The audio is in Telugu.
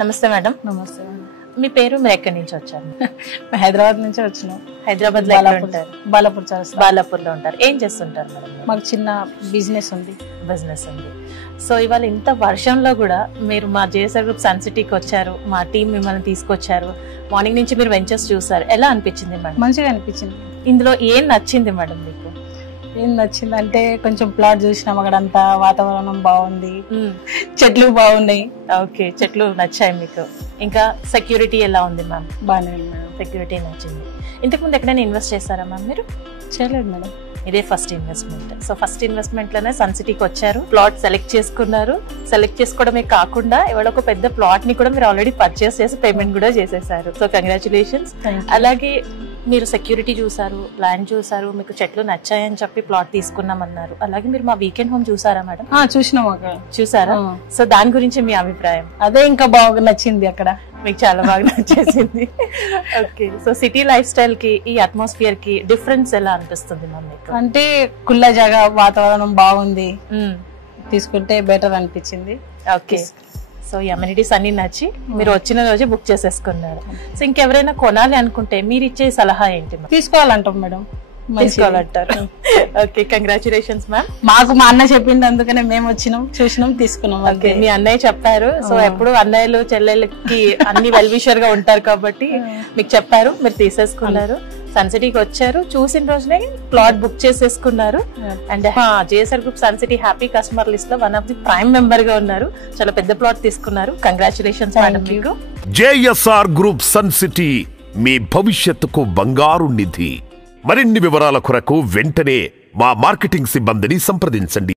నమస్తే మేడం. నమస్తే. మీ పేరు, మీరు ఎక్కడి నుంచి వచ్చారు? హైదరాబాద్ నుంచి వచ్చినాం. హైదరాబాద్ లో ఉంటారు? బాలాపూర్ లో ఉంటారు. ఏం చేస్తుంటారు మేడం? మాకు చిన్న బిజినెస్ ఉంది. సో ఇవాళ ఇంత వర్షంలో కూడా మీరు మా జేఎస్ఆర్ గ్రూప్ సన్ సిటీకి వచ్చారు, మా టీం మిమ్మల్ని తీసుకొచ్చారు, మార్నింగ్ నుంచి మీరు వెంచర్స్ చూసారు, ఎలా అనిపించింది మేడం? మంచిగా అనిపించింది. ఇందులో ఏం నచ్చింది మేడం మీకు? ఏం నచ్చింది అంటే కొంచెం ప్లాట్ చూసినాం, అక్కడంతా వాతావరణం బాగుంది, చెట్లు బాగున్నాయి. ఓకే, చెట్లు నచ్చాయి మీకు. ఇంకా సెక్యూరిటీ ఎలా ఉంది మ్యామ్? బాగానే ఉంది మేడం. సెక్యూరిటీ నచ్చింది. ఇంతకుముందు ఎక్కడైనా ఇన్వెస్ట్ చేశారా మ్యామ్ మీరు? చేయలేదు మేడం, ఇదే first investment. So first investment లోనే సన్ సిటీకి వచ్చారు, ప్లాట్ సెలెక్ట్ చేసుకున్నారు. సెలెక్ట్ చేసుకోవడమే కాకుండా ఇవాళ ఒక పెద్ద ప్లాట్ ని కూడా మీరు ఆల్రెడీ పర్చేస్ చేసి పేమెంట్ కూడా చేసేసారు. So congratulations. అలాగే మీరు సెక్యూరిటీ చూసారు, ల్యాండ్ చూసారు, మీకు చెట్లు నచ్చాయని చెప్పి ప్లాట్ తీసుకున్నామన్నారు. అలాగే మీరు మా వీకెండ్ హోమ్ చూసారా మేడం? చూసినాం. చూసారా? సో దాని గురించి మీ అభిప్రాయం? అదే ఇంకా బాగా నచ్చింది, అక్కడ మీకు చాలా బాగా నచ్చేసింది. Okay, so city life style కి ఈ అట్మాస్ఫియర్ కి డిఫరెన్స్ ఎలా అనిపిస్తుంది మ్యామ్ మీకు? అంటే కుల్ల జాగా, వాతావరణం బాగుంది, తీసుకుంటే బెటర్ అనిపించింది. ఓకే, సో ఈ అమ్యూనిటీస్ అన్ని నచ్చి మీరు వచ్చిన రోజే బుక్ చేసేసుకున్నారు. సో ఇంకెవరైనా కొనాలి అనుకుంటే మీరు ఇచ్చే సలహా ఏంటి? తీసుకోవాలంటాం మేడం, తీసుకోవాలంటారు. Okay, congratulations ma'am. మాకు మా అన్న చెప్పింది, అందుకనే మేము వచ్చినాం, చూసినాం, తీసుకున్నాం. ఓకే, మీ అన్నయ్య చెప్పారు. సో ఎప్పుడు అన్నయ్యలు చెల్లెళ్ళకి అన్ని వెల్ విషర్ గా ఉంటారు కాబట్టి మీకు చెప్పారు, మీరు తీసేసుకున్నారు. సన్ సిటీకి వచ్చారు, చూసిన రోజునే ప్లాట్ బుక్ చేసేసుకున్నారు. And JSR group sun city happy customer list లో one of the prime member గా ఉన్నారు. చాలా పెద్ద ప్లాట్ తీసుకున్నారు. కంగ్రాచులేషన్స్ మేడం మీకు. జేఎస్ఆర్ గ్రూప్ సన్ సిటీ మీ భవిష్యత్తుకు బంగారు నిధి. మరిన్ని వివరాల కొరకు వెంటనే మా మార్కెటింగ్ సిబ్బందిని సంప్రదించండి.